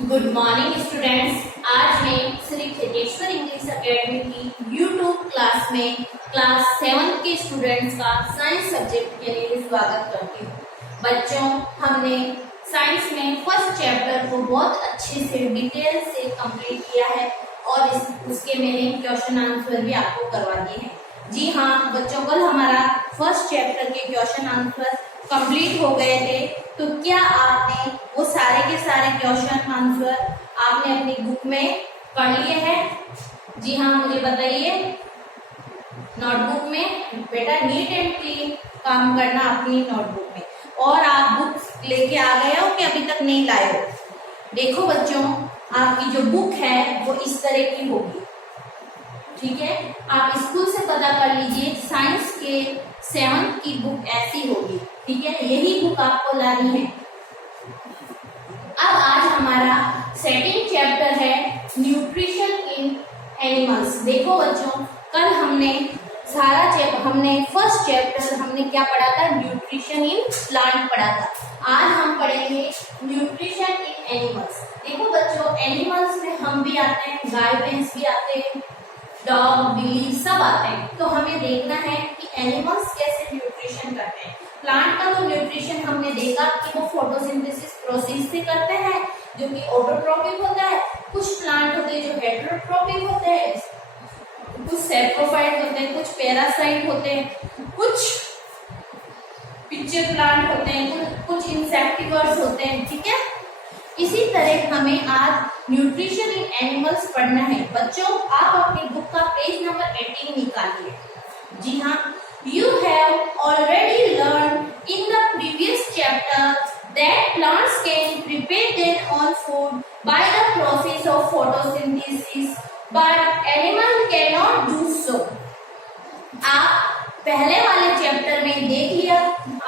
Good morning students. आज मैं Shri Kheteshwar English academy की यूट्यूब क्लास में क्लास 7 के स्टूडेंट्स का साइंस सब्जेक्ट के लिए स्वागत करती हूँ। बच्चों, हमने साइंस में फर्स्ट चैप्टर को बहुत अच्छे से डिटेल से कंप्लीट किया है और उसके मैंने क्वेश्चन आंसर भी आपको करवा दिए हैं। जी हाँ बच्चों, कल हमारा फर्स्ट चैप्टर के क्वेश्चन आंसर कंप्लीट हो गए थे। तो क्या आपने वो सारे के सारे क्वेश्चन आंसर आपने अपनी बुक में पढ़ लिए हैं? जी हाँ, मुझे बताइए। नोटबुक में बेटा नीट एंड क्लीन काम करना अपनी नोटबुक में। और आप बुक लेके आ गए हो कि अभी तक नहीं लाए हो? देखो बच्चों, आपकी जो बुक है वो इस तरह की होगी, ठीक है। आप स्कूल से पता कर लीजिए, साइंस के 7th की बुक ऐसी होगी, ठीक है। यही बुक आपको लानी है। अब आज हमारा सेकंड चैप्टर है न्यूट्रिशन इन एनिमल्स। देखो बच्चों, कल हमने फर्स्ट चैप्टर हमने क्या पढ़ा था? न्यूट्रिशन इन प्लांट पढ़ा था। आज हम पढ़ेंगे न्यूट्रिशन इन एनिमल्स। देखो बच्चों, एनिमल्स में हम भी आते हैं, गाय भैंस भी आते हैं, डॉग बिल्ली सब आते हैं। तो हमें देखना है कि एनिमल्स कैसे न्यूट्रिशन करते हैं। प्लांट का तो न्यूट्रिशन हमने देखा कि वो फोटोसिंथेसिस प्रोसेस से करते हैं, जो कि ऑटोट्रॉपिक होता है। कुछ प्लांट होते हैं जो हेटेरोट्रॉपिक होते हैं, कुछ सैप्रोफाइट होते हैं, कुछ पैरासाइट होते हैं, कुछ पिक्चर प्लांट होते हैं, कुछ इंसेक्टिवर्स होते हैं, ठीक है। इसी तरह हमें आज न्यूट्रिशन इन एनिमल्स पढ़ना है। बच्चों, आप अपनी बुक का पेज नंबर 18 निकालिए। जी हाँ, you have already learned in the previous chapter that plants can prepare their own food by the process of photosynthesis, but animals cannot do so. आप पहले वाले चैप्टर में देख लिया,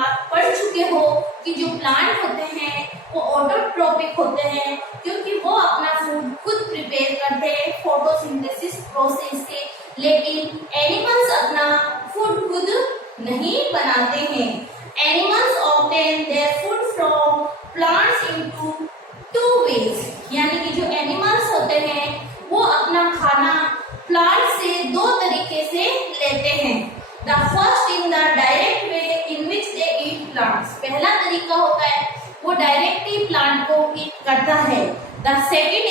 आप पढ़ चुके हो कि जो प्लांट होते हैं वो ऑटोट्रॉपिक होते हैं, क्योंकि वो अपना फूड खुद प्रिपेयर करते हैं फोटोसिंथेसिस प्रोसेस से। लेकिन एनिमल्स अपना फूड खुद नहीं बनाते हैं। Animals obtain their food from plants into 2 ways, यानी कि जो एनिमल्स होते हैं वो अपना खाना प्लांट से 2 तरीके से लेते हैं। The first in the direct way in which they eat plants. पहला तरीका होता है वो डायरेक्टली प्लांट को ईट करता है। The second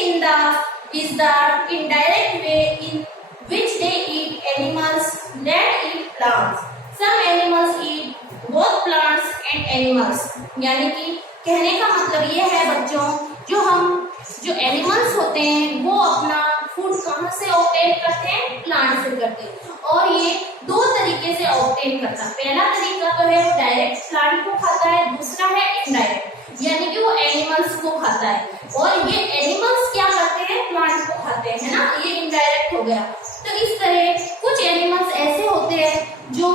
is the indirect way in which they eat animals that eat plants. Some animals eat both plants and animals. यानी कि कहने का मतलब ये है बच्चों, जो एनिमल्स होते हैं वो अपना फूड कहाँ से ऑब्टेन करते हैं? प्लांट से करते हैं। और ये 2 तरीके से ऑब्टेन करता है। पहला तरीका तो है वो डायरेक्ट प्लांट को खाता है, दूसरा है इनडायरेक्ट, यानी कि वो एनिमल्स को खाता है। और ये एनिमल्स क्या करते हैं? प्लांट को खाते हैं, है ना। ये इनडायरेक्ट हो गया। तो इस तरह कुछ एनिमल्स ऐसे होते हैं जो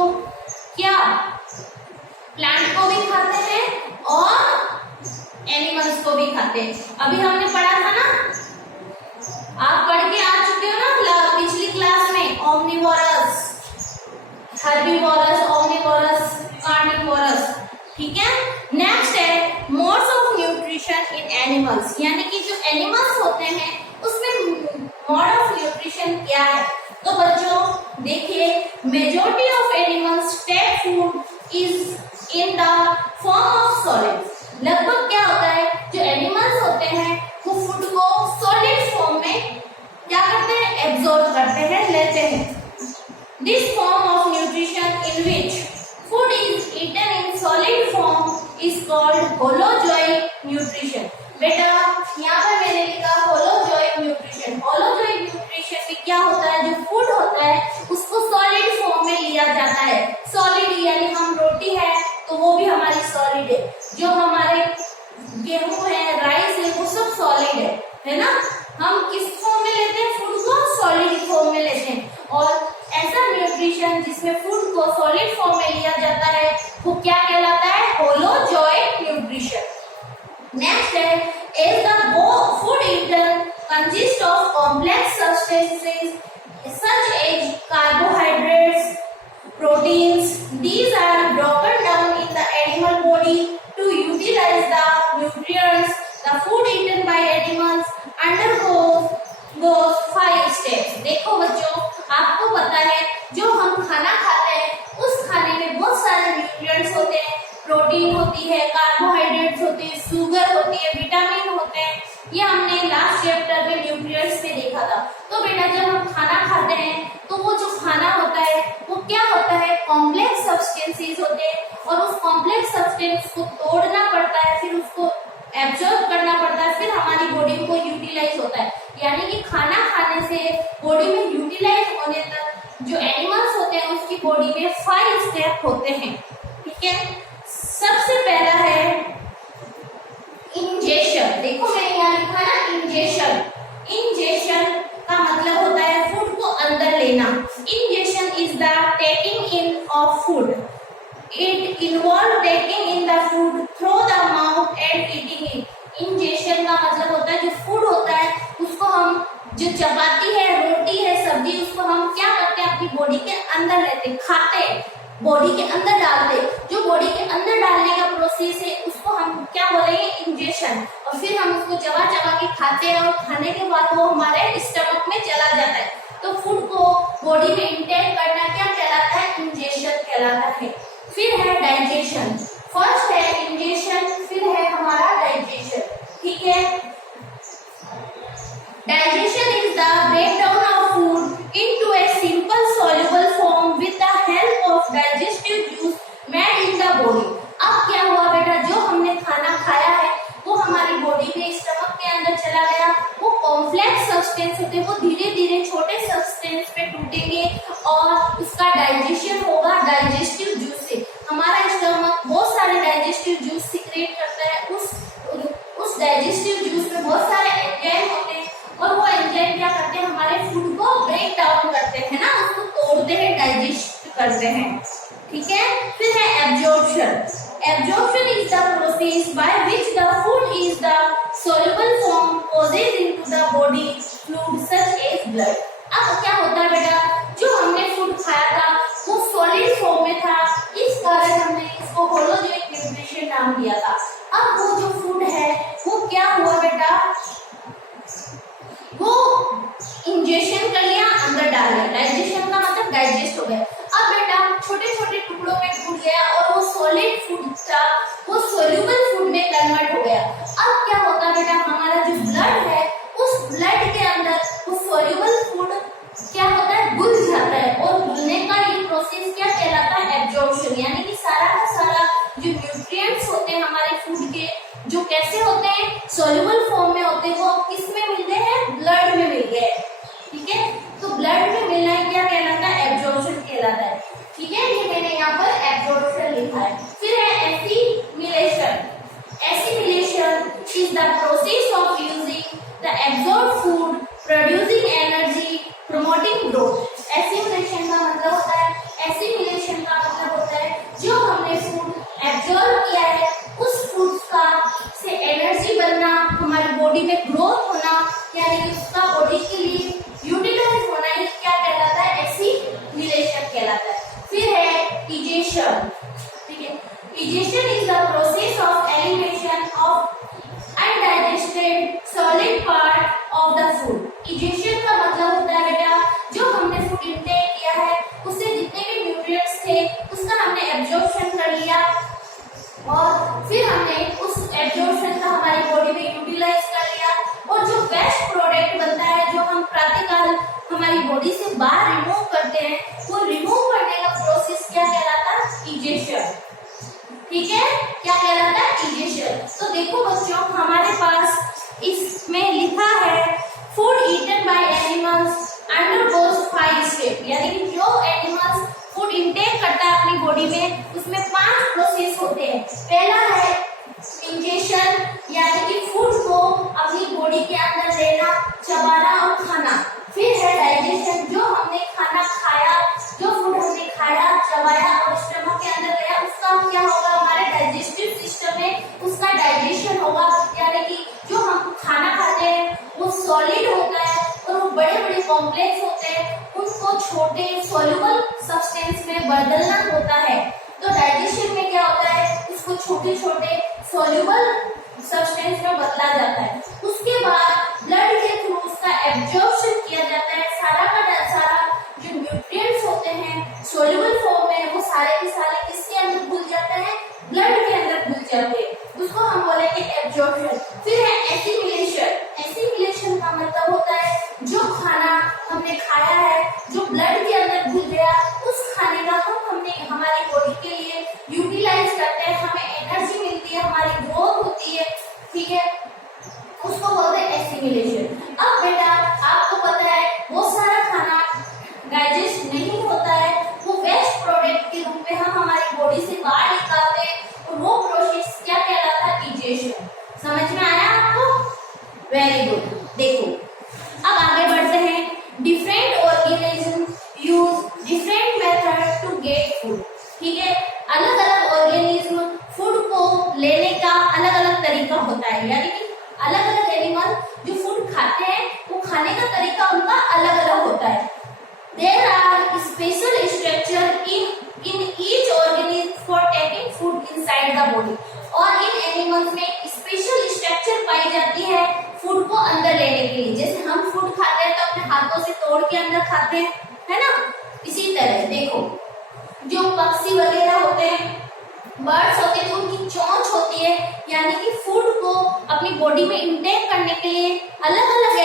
क्या प्लांट को भी खाते हैं और एनिमल्स को भी खाते हैं। अभी हमने पढ़ा था ना, आप पढ़ के आ चुके हो ना पिछली क्लास में, ओमनिवोरस, हर्बीवोरस, ओमनिवोरस, कार्निवोरस, ठीक है। नेक्स्ट है modes of nutrition in animals, यानी कि जो एनिमल्स होते हैं उसमें मोड ऑफ न्यूट्रिशन क्या है? तो बच्चों देखिए, majority of animals take food is in the form of solid. लगभग क्या होता है, जो एनिमल्स होते हैं वो फूड को सॉलिड फॉर्म में क्या करते हैं? एब्जॉर्ब करते हैं, लेते हैं। This form of nutrition in which food is eaten in solid form is called holozoic nutrition. बेटा यहाँ पर मैंने लिखा होलोजोइक न्यूट्रिशन। होलोजोइक न्यूट्रिशन में क्या होता है, जो फूड होता है उसको सॉलिड फॉर्म में लिया जाता है। सॉलिड यानी हम रोटी है तो वो भी हमारी सॉलिड है, जो हमारे गेहूं है, राइस है, वो सब सॉलिड है ना। हम किस फॉर्म में लेते हैं? फूड को सॉलिड फॉर्म में लेते हैं। और ऐसा न्यूट्रिशन जिसमें फूड को सॉलिड फॉर्म में लिया जाता है वो क्या कहलाता है? Holozoic nutrition. नेक्स्ट है, as the food eaten consists of complex substances such as carbohydrates, proteins. These are broken down in the animal body to utilize the nutrients. The food eaten by animals undergoes 5 steps। देखो बच्चों, आपको पता है जो हम खाना खाते हैं उस खाने में बहुत सारे न्यूट्रिएंट्स होते हैं, प्रोटीन होती है, कार्बोहाइड्रेट्स होते हैं, शुगर होती है, विटामिन होते हैं। ये हमने लास्ट चैप्टर में न्यूट्रिएंट्स में देखा था। तो बेटा जब हम खाना खाते हैं तो वो जो खाना होता है वो क्या होता है, कॉम्प्लेक्स सब्सटेंसेस होते हैं और उस कॉम्प्लेक्स सब्सटेंस को तोड़ना पड़ता है, फिर उसको एब्जॉर्ब करना पड़ता है, फिर हमारी बॉडी को यूटिलाइज होता है। यानी कि खाना खाने से बॉडी में यूटिलाइज होने तक जो एनिमल्स होते हैं उसकी बॉडी में 5 स्टेप होते हैं। ठीक है, सबसे पहला है इंजेशन। देखो मैंने यहाँ लिखा ना इंजेशन। इंजेशन का मतलब होता है फूड को अंदर लेना। Ingestion is the taking in of food. It involve taking in the food through the mouth and eating it. Ingestion का मतलब होता है जो फूड होता है उसको हम, जो चपाती है, रोटी है, सब्जी, उसको हम क्या करते हैं, अपनी बॉडी के अंदर लेते हैं, खाते हैं, बॉडी के अंदर डालते हैं। जो बॉडी के अंदर डालने का प्रोसेस है उसको हम क्या बोलेंगे, इंजेशन। और फिर हम उसको चबा चबा के खाते हैं और खाने के बाद वो हमारे स्टमक में चला जाता है। तो फूड को बॉडी में इंटेक करना क्या कहलाता है, इंजेशन कहलाता है। फिर है डाइजेशन। फर्स्ट है इंजेशन, फिर है हमारा डाइजेशन। ठीक है, digestion is the breakdown of food into a simple soluble form with the help of digestive juice made in the body. अब क्या हुआ बेटा, जो हमने खाना खाया है वो हमारी बॉडी में, स्टमक के अंदर चला गया। वो कॉम्प्लेक्स सब्सटेंस होते हैं, वो धीरे धीरे छोटे सब्सटेंस पे टूटेंगे और उसका डाइजेशन होगा डाइजेस्टिव जूस से। हमारा स्टमक बहुत सारे डाइजेस्टिव जूस सीक्रेट करता है। उस डाइजेस्टिव जूस में बहुत सारे एंजाइम होते हैं और वो एंजाइम क्या करते हैं, हमारे फूड को ब्रेक डाउन करते हैं ना, उसको तोड़ते हैं, डाइजेस्ट करते हैं। ठीक है, फिर है absorption. Absorption is the process by which the food is the soluble form passes into the body fluid such as blood। अब क्या होता है बेटा, जो हमने फूड खाया था वो सॉलिड फॉर्म में था, इस कारण हमने इसको होलोजेनिक न्यूट्रिशन नाम दिया था। अब वो जो फूड है वो क्या हुआ बेटा, वो इंजेक्शन कर लिया, अंदर डाल लिया। डाइजेशन का मतलब डाइजेस्ट हो गया। अब बेटा छोटे छोटे टुकड़ों में टूट गया और वो सॉलिड फूड था वो सोल्यूबल फूड में कन्वर्ट हो गया। अब क्या होता है बेटा, हमारा जो ब्लड है उस ब्लड के अंदर वो सोल्यूबल फूड क्या होता है, घुल जाता है। और घुलने का ये प्रोसेस क्या कहलाता है, एब्जॉर्प्शन। यानी कि सारा का सारा जो न्यूट्रिएंट्स होते हैं हमारे फूड के, जो कैसे होते हैं, सोल्यूबल फॉर्म में होते हैं, वो किस में मिलते हैं, ब्लड में मिल गए। ठीक है, तो ब्लड में मिलना क्या कहलाता है, एब्जॉर्प्शन कहलाता है। ठीक है, ये मैंने यहाँ पर एब्जॉर्प्शन लिखा है। फिर है assimilation. Assimilation is the process of using the absorbed food producing energy promoting growth. Assimilation का मतलब होता है, एसिमिलेशन का मतलब होता है जो हमने फूड एब्जॉर्ब किया है उस फूड का से एनर्जी बनना, हमारी बॉडी में ग्रोथ होना, यानी कि उसका बॉडी के लिए यूटिलाइज होना, ये क्या कहलाता है, एसिमिलेशन कहलाता है। फिर है डिजेशन। ठीक है, digestion is the process of elimination of undigested solid part of the food. Digestion का मतलब होता है बेटा जो हमने फूड इंटेक किया है उससे जितने भी न्यूट्रिएंट्स थे उसका हमने एब्जॉर्प्शन कर लिया और फिर हमने उस एब्जॉर्प्शन का हमारी बॉडी में यूटिलाइज कर लिया और जो वेस्ट प्रोडक्ट बनता है, जो हम प्रातःकाल हमारी बॉडी से बाहर रिमूव करते हैं, वो रिमूव करने का प्रोसेस क्या कहलाता है, डिजेशन। ठीक है, क्या कहलाता है, डिजेशन। तो देखो बच्चों, हमारे पास इसमें लिखा है food eaten by animals undergoes 5 step. यानी कि जो एनिमल्स फूड इंटेक करता है अपनी बॉडी में उसमें 5 प्रोसेस होते हैं। पहला है इंजेशन, यानी कि फूड को अपनी बॉडी के अंदर लेना, चबाना और खाना। फिर है डाइजेशन, जो हमने खाना खाया, जो फूड हमने खाया, चबाया और स्टमक के अंदर गया उसका क्या होगा, हमारे डाइजेस्टिव सिस्टम में उसका डाइजेशन होगा। यानी कि जो हम खाना खाते हैं वो सॉलिड होता है और वो बड़े बड़े कॉम्प्लेक्स होते हैं, उनको छोटे सोल्यूबल सब्सटेंस में बदलना होता है। तो डाइजेशन में क्या होता है, इसको छोटे छोटे सोल्यूबल सब्सटेंस में बदला जाता है। उसके बाद ब्लड के थ्रू उसका एब्जॉर्प्शन किया जाता है। सारा का सारा जो न्यूट्रिएंट्स होते हैं सोल्यूबल फॉर्म में, वो सारे के सारे किसके अंदर घुल जाते हैं? ब्लड के अंदर घुल जाते हैं। उसको हम बोलेंगे एब्जॉर्प्शन। फिर है एसिमिलेशन। एसिमिलेशन का मतलब होता है जो खाना हमने खाया है, जो ब्लड के अंदर घुल गया, उस खाने का हमने हमारी बॉडी के लिए यूटिलाइज करते हैं, हमें एनर्जी मिलती है, हमारी ग्रोथ होती है, ठीक है, उसको बोलते हैं एसिमिलेशन। अब बेटा आपको पता है वो सारा खाना डाइजेस्ट नहीं होता है, वो वेस्ट प्रोडक्ट के रूप में हम हमारी बॉडी से बाहर निकालते हैं, और वो प्रोसेस क्या कहलाता है? डाइजेशन। समझ में आया आपको? Very good. देखो अब आगे बढ़ते हैं। Different organism use different method to get food. ठीक है, अलग अलग ऑर्गेनिज्म फूड को लेने का अलग अलग तरीका होता है, यानी कि अलग अलग एनिमल जो फूड खाते हैं वो खाने का तरीका उनका अलग अलग होता है। There are special structure in each organism for taking food inside the body। और इन एनिमल्स में स्पेशल स्ट्रक्चर पाई जाती है फूड को अंदर लेने के लिए। जैसे हम फूड खाते हैं तो अपने हाथों से तोड़ के अंदर खाते हैं, है ना? इसी तरह देखो जो पक्षी वगैरह होते हैं, बर्ड्स होते हैं, तो उनकी चोंच होती है, यानी कि फूड को अपनी बॉडी में इंटेक करने के लिए अलग अलग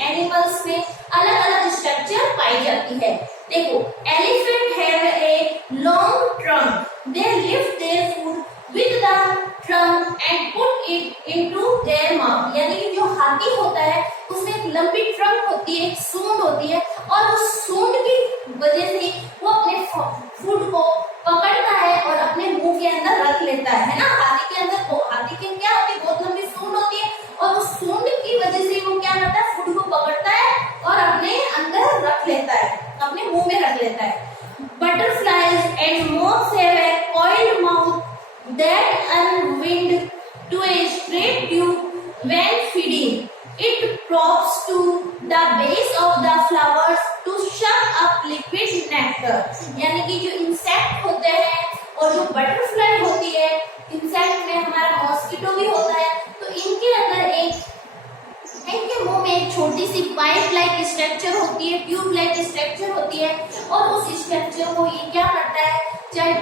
एनिमल्स में अलग अलग स्ट्रक्चर पाई जाती है। देखो elephant have a long trunk, they lift their food with the trunk and put it into their mouth. यानी कि जो हाथी होता है उसमें एक लंबी ट्रंक होती है, एक सूंड होती है, और उस सूंड की वजह से वो अपने फूड को पकड़ता है और अपने मुंह के अंदर रख लेता है ना? हाथी के अंदर तो हाथी की क्या होती है? बहुत लंबी सूंड होती है, और उस सूंड की वजह से वो क्या करता है? फूड को पकड़ता है और अपने अंदर रख लेता है, अपने मुंह में रख लेता है। Butterflies and moths have a coiled mouth that unwind to a straight tube when feeding. It props to the base of the flowers to suck up liquid nectar। यानी कि जो इंसेक्ट होते हैं और जो बटरफ्लाई होती है, इंसेक्ट में हमारा मॉस्किटो भी होता है, तो इनके अंदर इनके मुंह में एक छोटी सी पाइप लाइक स्ट्रक्चर होती है, ट्यूब लाइक स्ट्रक्चर होती है, और उस स्ट्रक्चर को ये क्या करता है, चाहे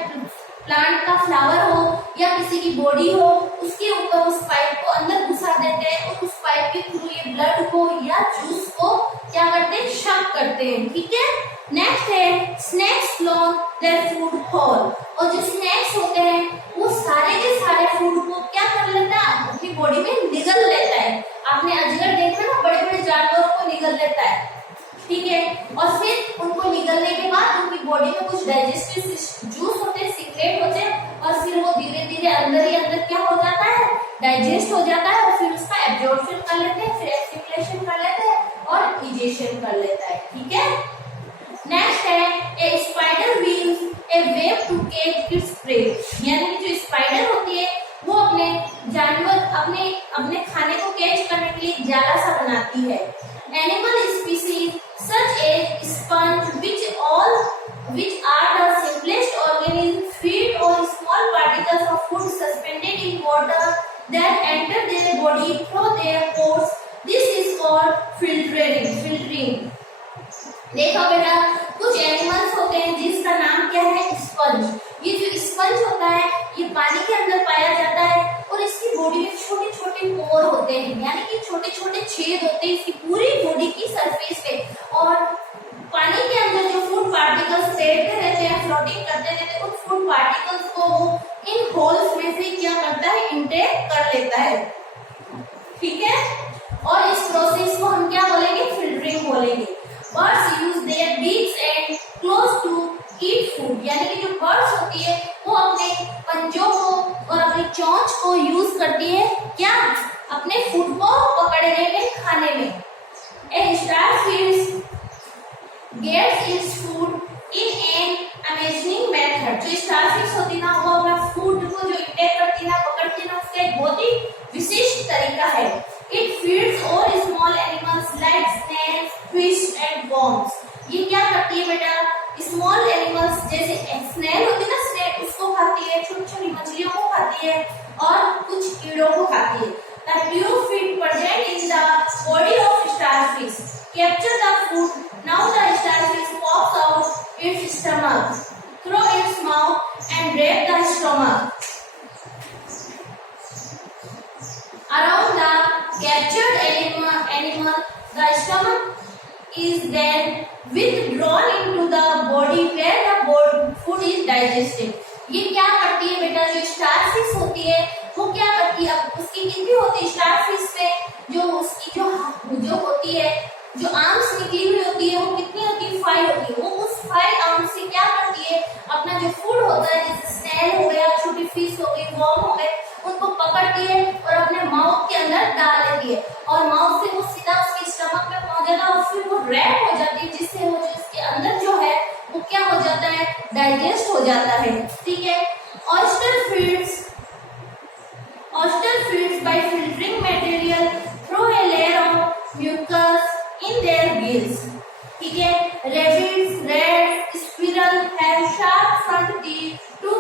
प्लांट का फ्लावर हो या किसी की बॉडी हो, उसके ऊपर उस पाइप को अंदर घुसा देते हैं, और उस पाइप के थ्रू ये ब्लड को या जूस को क्या करते हैं? शक करते हैं। ठीक है, नेक्स्ट है snakes long their food whole. और जो स्नेक्स होते हैं वो सारे के सारे फूड को क्या कर लेता है? अपनी बॉडी में निगल लेता है। आपने अजगर देखा ना, बड़े बड़े जानवरों को निगल लेता है, ठीक है, और फिर उनको निगलने के बाद उनकी बॉडी में कुछ डाइजेस्टिव जूस होते हैं, सीक्रेट होते हैं, और फिर वो धीरे धीरे अंदर ही अंदर क्या हो जाता है? डाइजेस्ट हो जाता है, और फिर उसका एब्जॉर्प्शन कर लेते हैं, फिर एसिमिलेशन कर लेते हैं और डाइजेशन कर लेता है। ठीक है, नेक्स्ट है a spider weaves a web to catch its prey. यानी कि जो स्पाइडर होती है वो अपने जानवर अपने खाने को कैच करने के लिए जाला सा बनाती है। Animal species such as sponge which are the simplest organism feed on small particles of food suspended in water that enter their body through their pores. This is called filtering। देखो बेटा कुछ एनिमल्स होते हैं जिसका नाम क्या है? Sponge. ये जो स्पंज होता है ये पानी के अंदर पाया जाता है, और इसकी बॉडी में छोटे छोटे पोर होते हैं, यानी कि छोटे छोटे छेद होते हैं इसकी पूरी बॉडी की सरफेस पे, और पानी के अंदर जो फूड पार्टिकल्स तैरते रहते हैं, फ्लोटिंग करते रहते हैं, उन फूड पार्टिकल्स को वो इन होल्स में से क्या करता है? इंटेक कर लेता है। ठीक है, और इस प्रोसेस को हम क्या बोलेंगे? फिल्टरिंग बोलेंगे। Birds use their beaks and close to eat food. यानी कि जो बर्ड्स होती है वो अपने पंजों को और अपनी चोंच को यूज करती है क्या? अपने फूड को पकड़ने में, खाने में। A starfish gets its food in an amazing method. जो स्टारफिश होती ना वो अपना फूड को जो इंटेक करती ना, पकड़ती ना, उसका एक बहुत ही विशिष्ट तरीका है। It feeds on small animals like snakes, fish and worms. ये क्या करती है बेटा? स्मॉल एनिमल्स जैसे स्नेल होती है ना, स्नेल उसको खाती है, छोटी छोटी मछलियों को खाती खाती है और कुछ कीड़ों को खाती है। The tube feet present in the body of starfish capture the food. Now the starfish pops out its stomach through its mouth and wrap the stomach around the captured animal. The stomach is then withdrawn into the body where the food is digested. ये क्या करती है बेटा, जो starfish होती है वो क्या करती है, अब उसकी कितनी होती है स्टारफिश पे, जो उसकी जो होती है, जो आर्म्स निकली हुई होती है वो कितनी होती है, 5 होती है। वो उस 5 आर्म्स से क्या करती है, अपना जो फूड होता है जैसे स्नेल हो गया, छोटी फिश हो गई, वर्म हो गए, उनको पकड़ती है और अपने माउथ के अंदर डाल देती है और माउथ से वो सीधा उसके स्टमक में पहुंच जाता है और फिर वो रैप हो जाती है, जिससे वो जो उसके अंदर जो है वो क्या हो जाता है, डाइजेस्ट हो जाता है। ठीक है। Oyster feeds by filtering material through a layer of mucus in their gills. ठीक है। Rabbits, rats, squirrel have sharp front teeth to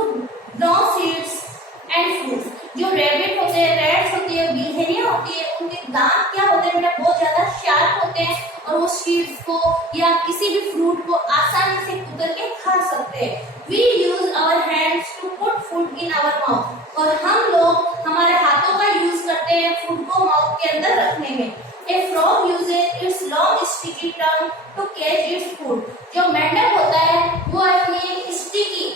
gnaw seeds and fruits. जो रैबिट होते हैं, रैट्स होती है, गिलहरियां होती है, उनके दांत क्या होते हैं बेटा, बहुत ज्यादा शार्प होते हैं और वो सीड्स को या किसी भी फ्रूट को आसानी से कुतर के खा सकते हैं। We use our hands to put food in our mouth. और हम लोग हमारे हाथों का यूज करते हैं फूड को माउथ के अंदर रखने में। A frog uses its long sticky tongue to catch its food. जो मेंढक होता है वो अपनी स्टिकी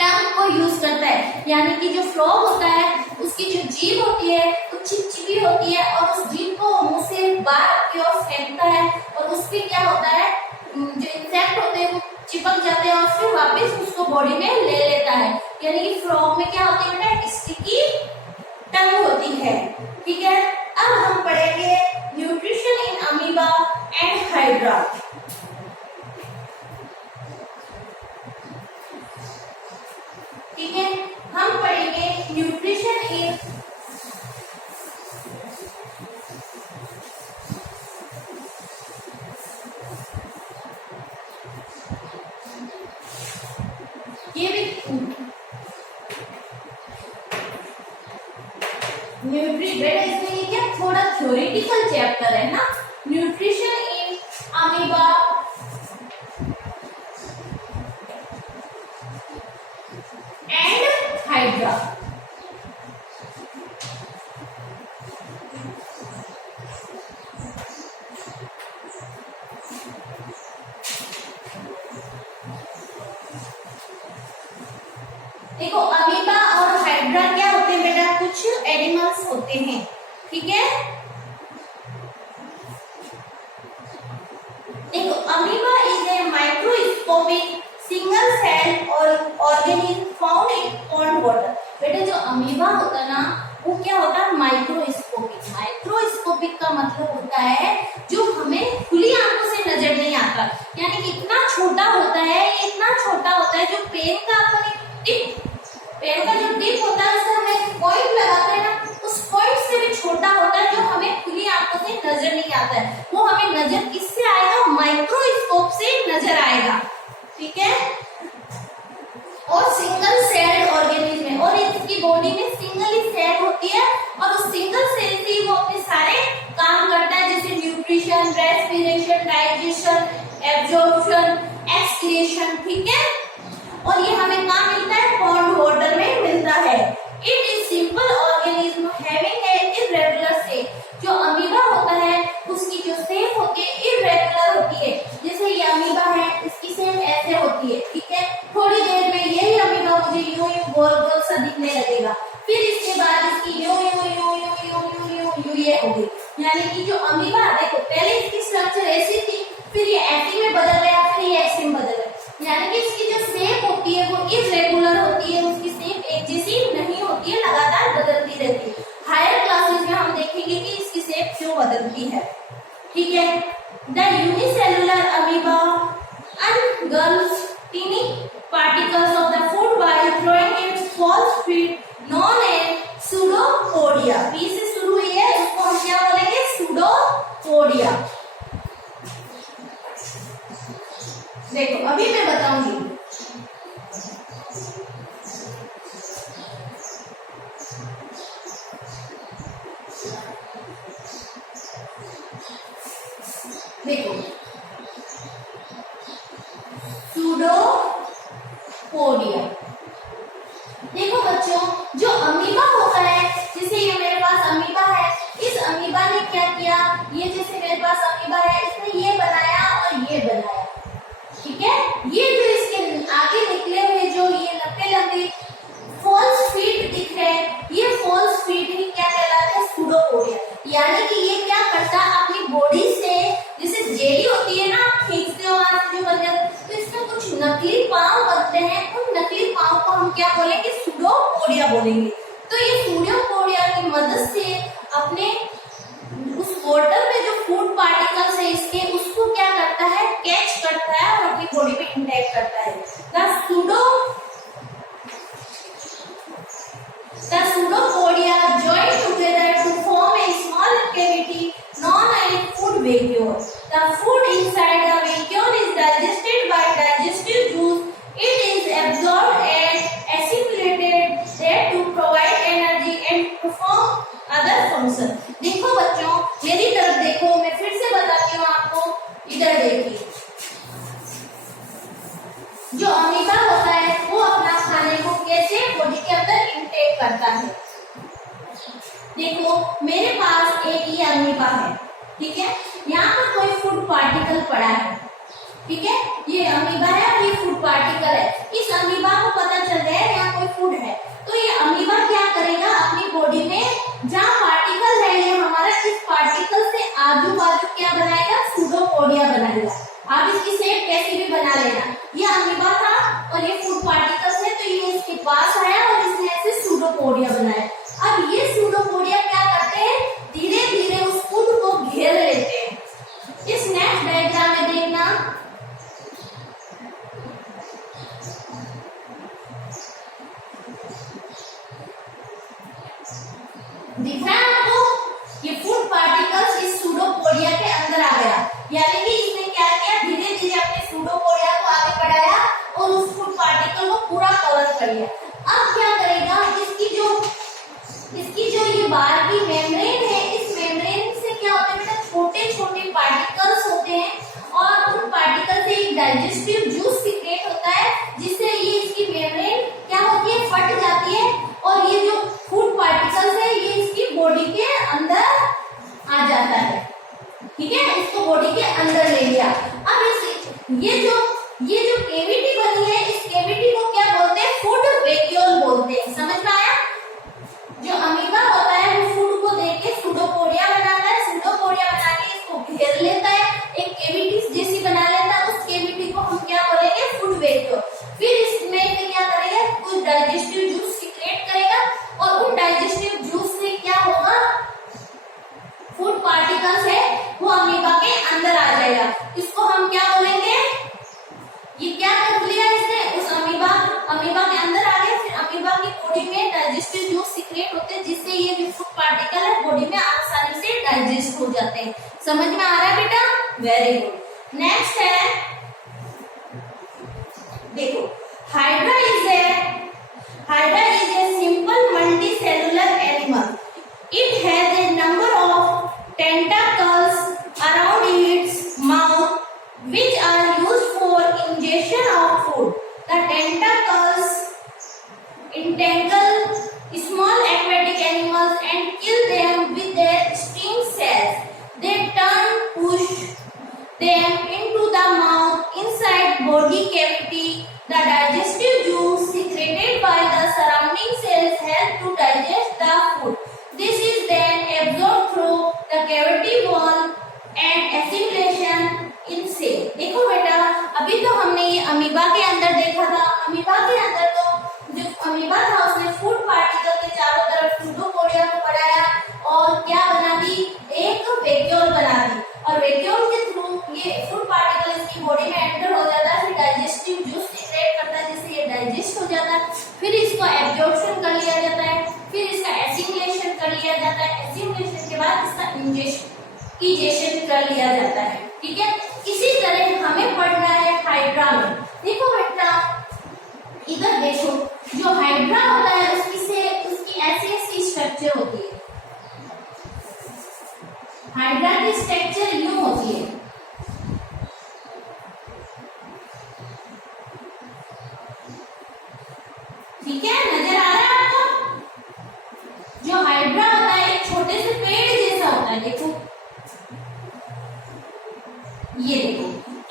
टंग को यूज करता है, यानी कि जो फ्रॉग होता है उसकी जो जीभ होती है वो चिपचिपी होती है और उस जीभ को मुंह से बाहर की ओर फेंकता है और उससे क्या होता है, जो इंसेक्ट होते हैं वो चिपक जाते हैं और फिर वापस उसको बॉडी में ले लेता है। यानी कि फ्रॉग में क्या होती है बेटा, स्टिकी टंग होती है। ठीक है। अब हम पढ़ेंगे nutrition in amoeba and hydra. ठीक है। हम पढ़ेंगे न्यूट्रिशन इन ये भी बेटा इसमें ये क्या थोड़ा थ्योरेटिकल चैप्टर है ना, nutrition in amoeba and hydra. देखो अमीबा और हाइड्रा क्या होते हैं बेटा, कुछ एनिमल्स होते हैं। ठीक है। देखो amoeba is a microscopic single cell और organism found in pond water. बेटा जो अमीबा होता है ना वो क्या होता है, माइक्रोस्कोपिक। माइक्रोस्कोपिक का मतलब होता है जो हमें खुली आंखों से नजर नहीं आता, यानी कि इतना छोटा होता है, ये इतना छोटा होता है जो पेन का जो टिप होता है उससे हमें पॉइंट लगाते हैं ना, उस पॉइंट से भी छोटा होता है जो हमें खुली आंखों से नजर नहीं आता है। वो हमें नजर किससे आएगा, माइक्रोस्कोप से नजर आएगा। ठीक है। और सिंगल सेल ऑर्गेनिज्म है और इसकी बॉडी में सिंगल ही सेल होती है और उस सिंगल सेल से वो अपने सारे काम करता है, जैसे nutrition, respiration, digestion, absorption, excretion. ठीक है। और ये हमें कहाँ मिलता है, पॉन्ड वाटर में मिलता है। It is simple organism having a irregular shape. जो अमीबा होता है उसकी जो शेप होती है इर्रेगुलर होती है, जैसे ये अमीबा है इसकी शेप ऐसे होती है। ठीक है। थोड़ी देर में यही अमीबा मुझे यूं यूं गोल गोल सा दिखने लगेगा, फिर इसके बाद इसकी यूं यूं यूं यूं यूं यूं यूं यूं ये होगी। यानी कि जो अमीबा देखो पहले इसकी स्ट्रक्चर ऐसी थी, फिर ये ऐसी में बदल गया, फिर ये ऐसे में बदल गया। यानी कि इसकी जो शेप होती है वो इर्रेगुलर होती है, उसकी शेप एक जैसी नहीं होती है, लगातार बदलती रहती है। हायर क्लासेस में हम देखेंगे कि इसकी शेप क्यों बदलती है। ठीक है। The unicellular amoeba engulfs teeny particles of the food while throwing its false feet known as pseudopodia। P से शुरू हुई है, इसको हम क्या बोलेंगे, pseudopodia। देखो अभी मैं बताऊंगी। देखो सूडोपोडिया। देखो बच्चों, जो अमीबा होता है, जैसे ये मेरे पास अमीबा है, इस अमीबा ने क्या किया, ये जैसे मेरे पास अमीबा है, इसने ये बनाया और ये बनाया, ठीक है। ये जो इसके आगे निकले हुए जो ये लंबे लंबे फॉल्स फीट दिख रहे हैं, ये फॉल्स फीट ही क्या कहलाते हैं, सूडोपोडिया। यानी कि ये क्या करता है, अपनी बॉडी से जैसे जेली होती है ना, खींचते हो वहां से जो बन जाता है, तो इसमें कुछ नकली पाँव बनते हैं, उन नकली पाँव को हम क्या बोलेंगे, सूडोपोडिया बोलेंगे। तो ये सूडोपोडिया की मदद से अपने उस वाटर में जो फूड पार्टिकल्स है इसके, उसको क्या करता है, कैच करता है और अपनी बॉडी में इंटेक्ट करता है। The pseudopodia join together to form a small cavity known as food vacuole. The food inside the vacuole is digested by digestive juice. It is absorbed and assimilated there to provide energy and perform other functions. देखो बच्चों, मेरी तरफ देखो, मैं फिर से बताती हूँ आपको, इधर देखिए। जो अमीबा होता है वो अपना खाने को कैसे बॉडी के अंदर इनटेक करता है। देखो मेरे पास एक ये अमीबा है, ठीक है, यहाँ पर कोई फूड पार्टिकल पड़ा है, ठीक है, ये अमीबा है और ये फूड पार्टिकल है। इस अमीबा को पता चल गया है यहाँ कोई फूड है, तो ये अमीबा क्या करेगा, अपनी बॉडी में जहाँ पार्टिकल है, ये हमारा इस पार्टिकल से आजू बाजू क्या बनाएगा, सूडोपोडिया बनाएगा। आप इसकी शेप कैसी भी बना लेना। ये अमीबा था और ये फूड पार्टिकल्स है, तो ये इसके पास आया और इसने ऐसे सूडोपोडिया बनाया। अब ये सूडोपोडिया क्या करते हैं, धीरे धीरे उस फूड को घेर लेते हैं। इस नेक्स्ट डायग्राम में देखना, दिख रहा है आपको, ये फूड पार्टिकल्स इस सूडोपोडिया के अंदर आ गया, यानी कि इसने क्या किया, धीरे धीरे अपने सूडोपोडिया को आगे बढ़ाया और उस फूड पार्टिकल को पूरा कवर कर लिया। अब क्या करेगा, इसकी जो ये बाहर की मेम्ब्रेन है, इस मेम्ब्रेन से क्या होता है बेटा, छोटे छोटे पार्टिकल्स होते हैं और उन पार्टिकल से एक डाइजेस्टिव जूस सीक्रेट होता है, जिससे ये इसकी मेम्ब्रेन क्या होती है, फट जाती है और ये जो फूड पार्टिकल्स है ये इसकी बॉडी के अंदर आ जाता है, ठीक है, इसको बॉडी के अंदर ले लिया। अब ये जो केविटी बनी है, इस केविटी को क्या बोलते हैं, फूड वेक्यूल बोलते हैं। समझ में आया? जो अमीबा होता है वो फूड को देख के सूडोपोडिया बनाता है, सूडोपोडिया बना के इसको घेर लेता है, एक केविटी जैसी बना लेता है, उस केविटी को हम क्या बोलेंगे, फूड वेक्यूल। फिर इसमें क्या करेगा, कुछ डाइजेस्टिव जूस सीक्रेट करेगा और उन डाइजेस्टिव जूस से क्या होगा, फूड पार्टिकल्स है वो अमीबा के अंदर आ जाएगा। इसको हम क्या बोलेंगे, ये क्या कर लिया इसने, उस अमीबा के अंदर आ गया। फिर अमीबा की बॉडी में डाइजेस्टिव जूस सीक्रेट होते हैं, जिससे ये जो फूड पार्टिकल है बॉडी में आसानी से डाइजेस्ट हो जाते हैं। समझ में आ रहा है बेटा? Very good. नेक्स्ट है, देखो hydra is a simple multicellular animal. It has a number of tentacles around its mouth which are used for ingestion of food. The tentacles entangle small aquatic animals and kill them with their sting cells. They push them into the mouth inside body cavity. The digestive juice secreted by the surrounding cells help to digest the food. This is then absorbed through the cavity wall and assimilation in cell. देखो बेटा, अभी तो हमने ये amoeba के अंदर देखा था। अमीबा के अंदर तो जो अमीबा था उसने फूड पार्टिकल के चारों तरफ सूडोपोडिया को बढ़ाया और क्या बना दी, एक वेक्यूल बना दी, और वेक्यूल के थ्रू ये फूड पार्टिकल इसकी बॉडी में एंटर हो जाता है, फिर डाइजेस्टिव जूस सीक्रेट करता है जिससे ये डाइजेस्ट हो जाता है, फिर इसको एब्जॉर्प्शन कर लिया जाता है, फिर इसका एसिमिलेशन कर लिया जाता है, एसिमिलेशन के बाद इसका इंजेशन कर लिया जाता है, ठीक है। इसी तरह हमें पढ़ना है हाइड्रा में। देखो बेटा इधर देखो, जो हाइड्रा होता है उसकी ऐसी स्ट्रक्चर होती है। हाइड्रा की स्ट्रक्चर यूं होती है, ठीक है, नजर आ रहा है आपको? जो हाइड्रा होता है एक छोटे से पेड़ जैसा होता है, देखो ये देखो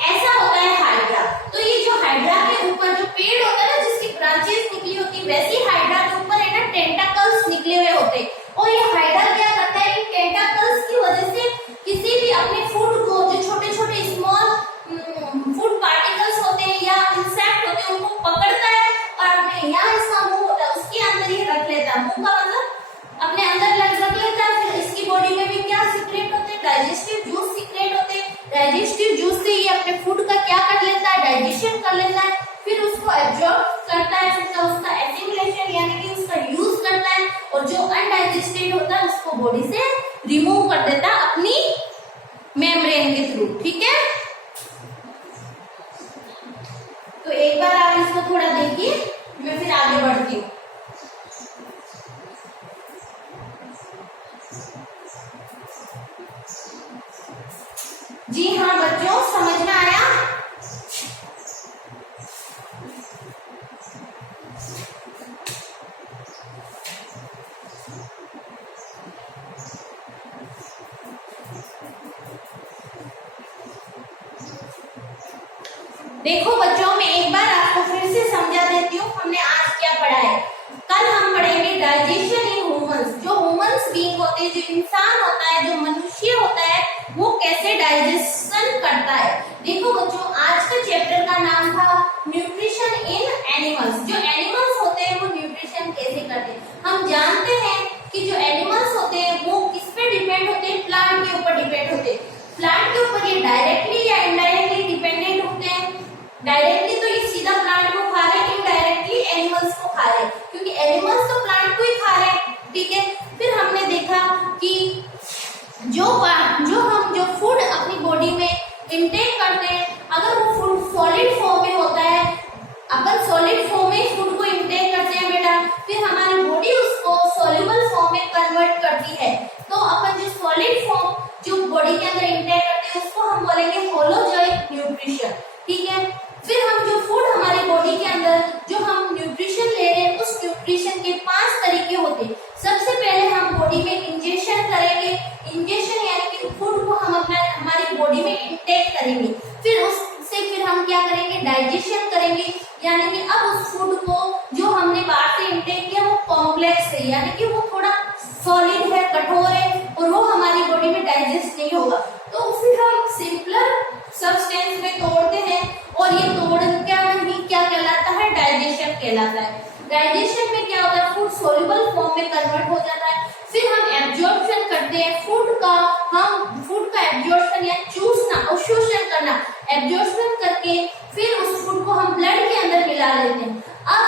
ऐसा होता है हाइड्रा। तो ये जो हाइड्रा के ऊपर जो पेड़ होता है ना, जिसकी ब्रांचेस निकली होती है, वैसी हाइड्रा के ऊपर है ना टेंटाकल्स निकले हुए होते हैं। और ये हाइड्रा क्या करता है, इन टेंटाकल्स की वजह से किसी भी अपने फूड को, जो छोटे छोटे स्मॉल फूड पार्टिकल्स होते हैं या इंसेक्ट होते हैं, उनको पकड़ता है और अपने यहाँ इसका मुंह होता है उसके अंदर ही रख लेता है। मुंह का मतलब अपने अंदर रख लेता है। फिर इसकी बॉडी में भी क्या सीक्रेट होते हैं, डाइजेस्टिव जूस सीक्रेट होते हैं। डाइजेस्टिव जूस से ये अपने फूड का क्या कर लेता है, डाइजेशन कर लेता है। फिर उसको एब्जॉर्ब करता है, फिर उसका एसिमिलेशन यानी कि उसका यूज करता है, और जो अनडाइजेस्टेड होता है उसको बॉडी से रिमूव कर देता है अपनी मेम्ब्रेन के थ्रू। ठीक है, तो एक बार आप इसको थोड़ा देखिए, मैं फिर आगे बढ़ती हूँ। जी हाँ बच्चों, समझ में आया? देखो बच्चों, मैं एक बार आपको फिर से समझा देती हूँ हमने आज क्या पढ़ा है। कल हम पढ़ेंगे डाइजेशन इन ह्यूमंस। जो ह्यूमंस बीइंग होते हैं, जो इंसान होता है, जो मनुष्य होता है, वो कैसे डाइजेशन करता है। देखो बच्चों, आज का चैप्टर का नाम था न्यूट्रिशन इन एनिमल्स। जो एनिमल्स होते हैं वो न्यूट्रिशन कैसे करते हैं। हम जानते हैं कि जो एनिमल्स होते हैं वो किस पे डिपेंड होते हैं, प्लांट के ऊपर डिपेंड होते हैं। प्लांट के ऊपर ये डायरेक्टली या इनडायरेक्टली डिपेंडेंट होते हैं। डायरेक्टली तो ये सीधा प्लांट को खा रहे हैं, इनडायरेक्टली एनिमल्स को खा रहे हैं, क्योंकि एनिमल्स तो प्लांट को ही खा रहे हैं। ठीक है, फिर हमने देखा कि जो फूड अपनी बॉडी में इंटेक करते हैं, अगर वो फूड सॉलिड फॉर्म में होता है, अपन सॉलिड फॉर्म में फूड को इंटेक करते हैं बेटा, फिर हमारी बॉडी उसको सॉल्युबल फॉर्म में कन्वर्ट करती है। तो अपन जो सॉलिड फॉर्म जो बॉडी के अंदर इंटेक करते हैं उसको हम बोलेंगे होलोजोइक न्यूट्रिशन। ठीक है, फिर हम जो फूड हमारी बॉडी के अंदर जो हम न्यूट्रिशन ले रहे हैं, उस न्यूट्रिशन के 5 तरीके होते हैं। सबसे पहले हम बॉडी में इंजेक्शन करेंगे। इंजेक्शन यानी कि फूड को हम हमारी बॉडी में इंटेक करेंगे। फिर उससे फिर हम क्या करेंगे, डाइजेशन करेंगे, यानी कि अब उस फूड को जो हमने बाहर से इंटेक किया वो कॉम्प्लेक्स है, यानी कि वो थोड़ा सॉलिड है, कठोर है, और वो हमारी बॉडी में डाइजेस्ट नहीं होगा। तो उसे हम सिंपलर सब्सटेंस में तोड़ते हैं, और ये तोड़ क्या कहलाता है, डाइजेशन कहलाता है। डाइजेशन में क्या होता है, फूड सोल्यूबल फॉर्म में कन्वर्ट हो जाता है। फिर हम एब्जॉर्प्शन करते हैं फूड का। हम फूड का एब्जॉर्प्शन या चूसना, अवशोषण करना, एब्जॉर्प्शन करके फिर उस फूड को हम ब्लड के अंदर मिला लेते हैं। अब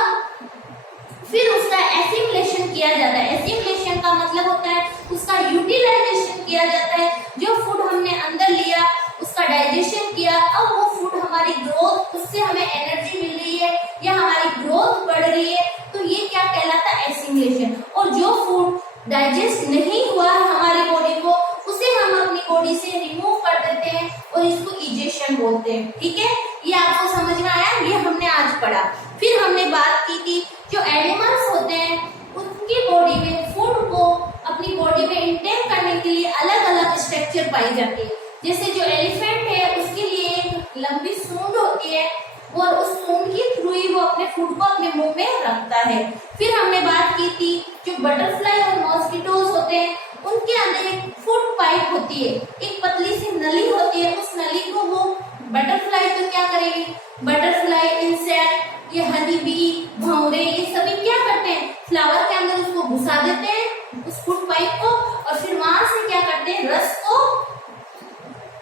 फिर उसका एसिमिलेशन किया जाता है। एसिमिलेशन का मतलब होता है उसका यूटिलाइजेशन किया जाता है। जो फूड हमने अंदर लिया उसका डाइजेशन किया, अब वो फूड हमारी ग्रोथ, उससे हमें एनर्जी मिल रही है या हमारी ग्रोथ बढ़ रही है, तो ये क्या कहलाता है, एसिमिलेशन। और जो फूड डाइजेस्ट नहीं हुआ है हमारी बॉडी को, उसे हम अपनी बॉडी से रिमूव कर देते हैं और इसको इजेशन बोलते हैं। ठीक है, ये आपको समझ में आया, ये हमने आज पढ़ा। फिर हमने बात की थी जो एनिमल्स होते हैं उनकी बॉडी में फूड को अपनी बॉडी में इंटेक करने के लिए अलग अलग स्ट्रक्चर पाई जाती है। जैसे जो एलिफेंट है उसके लिए एक लंबी सूंड होती है, और उस सूंड के थ्रू ही वो अपने फूड को अपने मुंह में रखता है। फिर हमने बात की थी जो बटरफ्लाई और मॉस्किटोज होते हैं उनके अंदर एक फूड पाइप होती है, एक पतली सी नली होती है। उस नली को वो बटरफ्लाई तो क्या करेगी, बटरफ्लाई, इंसेक्ट, ये हनी बी, भंवरे, ये सभी क्या करते हैं, फ्लावर के अंदर उसको घुसा देते हैं उस फूड पाइप को, और फिर वहां से क्या करते हैं, रस को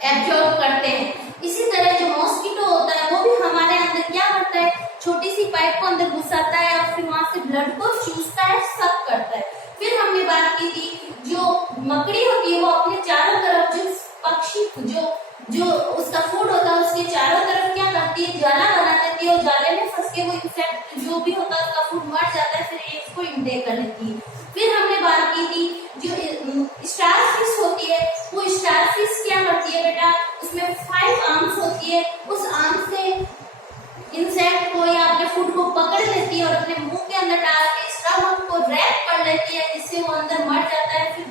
एब्जॉर्ब करते हैं। इसी तरह जो मॉस्किटो होता है वो भी हमारे अंदर क्या करता है, छोटी सी पाइप को अंदर घुसाता है और फिर वहां से ब्लड को चूसता है, सक करता है। फिर हमने बात की थी जो मकड़ी होती है वो अपने चारों तरफ जो पक्षी जो उसका फूड होता है उसके चारों तरफ क्या करती है, जाला बना देती है, और जाले में फंस के वो इंसेक्ट जो भी होता है उसका फूड मर जाता है, फिर ये इसको इंटेक कर लेती है। फिर हमने बात की थी जो स्टार फिश होती है, वो स्टार फिश क्या करती है बेटा, उसमें 5 आर्म्स होती है, उस आर्म से इंसेक्ट को या अपने फूड को पकड़ लेती है और अपने मुंह के अंदर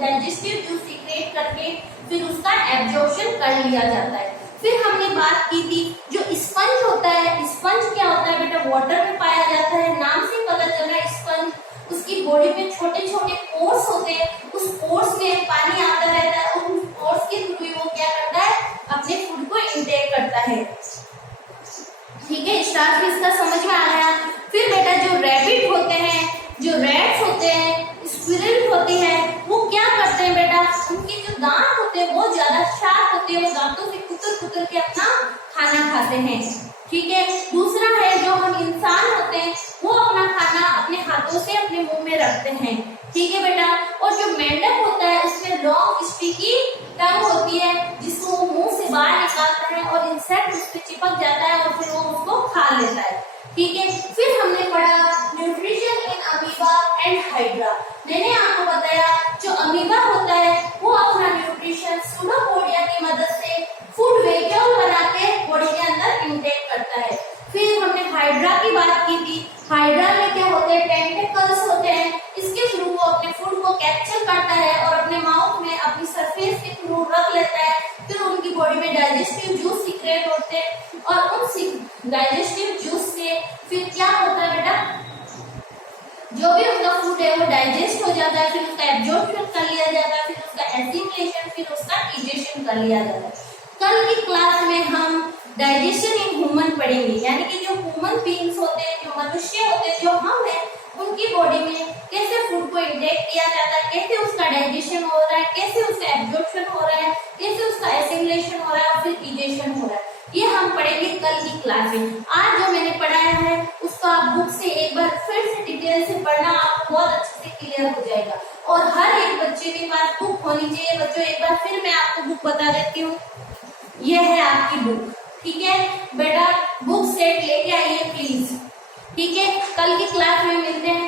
डाइजेस्टिव जूस सीक्रेट करके फिर उसका एब्जॉर्प्शन कर लिया जाता है। फिर हमने बात की थी जो स्पंज होता है, स्पंज क्या होता है बेटा, वाटर में पाया जाता है, नाम से पता चल रहा है स्पंज। उसकी बॉडी में छोटे छोटे पोर्स होते हैं, उस पोर्स में पानी आता रहता है और उस पोर्स के थ्रू वो क्या करता है, अपने फूड को इंटेक करता है। ठीक है, स्टार्ट में इसका समझ में आ गया। फिर बेटा जो रैबिट होते हैं, जो रैट्स होते हैं, स्क्विरल होती है, वो क्या करते हैं बेटा, उनके जो दांत होते हैं वो ज्यादा शार्प होते हैं, वो दांतों से कुतर के अपना खाना खाते हैं। ठीक है, दूसरा है जो हम इंसान होते हैं वो अपना खाना अपने हाथों से अपने मुंह में रखते हैं। ठीक है बेटा, और जो मेंढक होता है उसमें लॉन्ग स्टिकी टंग होती है जिसको वो मुंह से बाहर निकालता है और इंसेक्ट उस पर चिपक जाता है और फिर वो उसको खा लेता है। ठीक है, फिर हमने पढ़ा nutrition in amoeba and hydra. मैंने आपको बताया जो अमीबा होता है वो अपना न्यूट्रिशन सूडोपोडिया की मदद से फूड वैक्यूल बना के बॉडी के अंदर इंटेक करता है। फिर हमने हाइड्रा की बात की थी, हाइड्रा में क्या होते हैं, टेंटिकल्स होते हैं, इसके थ्रू वो अपने फूड को कैप्चर करता है और अपने माउथ में अपनी सरफेस के थ्रू रख लेता है। फिर उनकी बॉडी में डाइजेस्टिव जूस सीक्रेट होते हैं और उन डाइजेस्टिव जूस से फिर क्या होता है बेटा, जो भी उनका फूड है वो डाइजेस्ट हो जाता है, फिर उसका एब्जॉर्प्शन कर लिया जाता है, फिर उसका एसिमिलेशन, फिर उसका डाइजेशन कर लिया जाता है। कल की क्लास में हम डाइजेशन इन ह्यूमन पढ़ेंगे, यानी कि जो ह्यूमन बीइंग्स होते हैं, जो मनुष्य होते हैं, जो हम हैं, उनकी बॉडी में कैसे फूड को इंटेक किया जाता है, कैसे उसका डाइजेशन हो रहा है, कैसे उसका एब्जॉर्प्शन हो रहा है, कैसे उसका एसिमिलेशन हो रहा है और फिर डाइजेशन हो रहा है, ये हम पढ़ेंगे कल की क्लास में। आज जो मैंने पढ़ाया है उसको आप बुक से एक बार फिर से डिटेल से पढ़ना, आपको बहुत अच्छे से क्लियर हो जाएगा। और हर एक बच्चे के पास बुक होनी चाहिए। बच्चों एक बार फिर मैं आपको बुक बता देती हूँ, ये है आपकी बुक। ठीक है बेटा, बुक सेट लेके आइए प्लीज। ठीक है, कल की क्लास में मिलते हैं।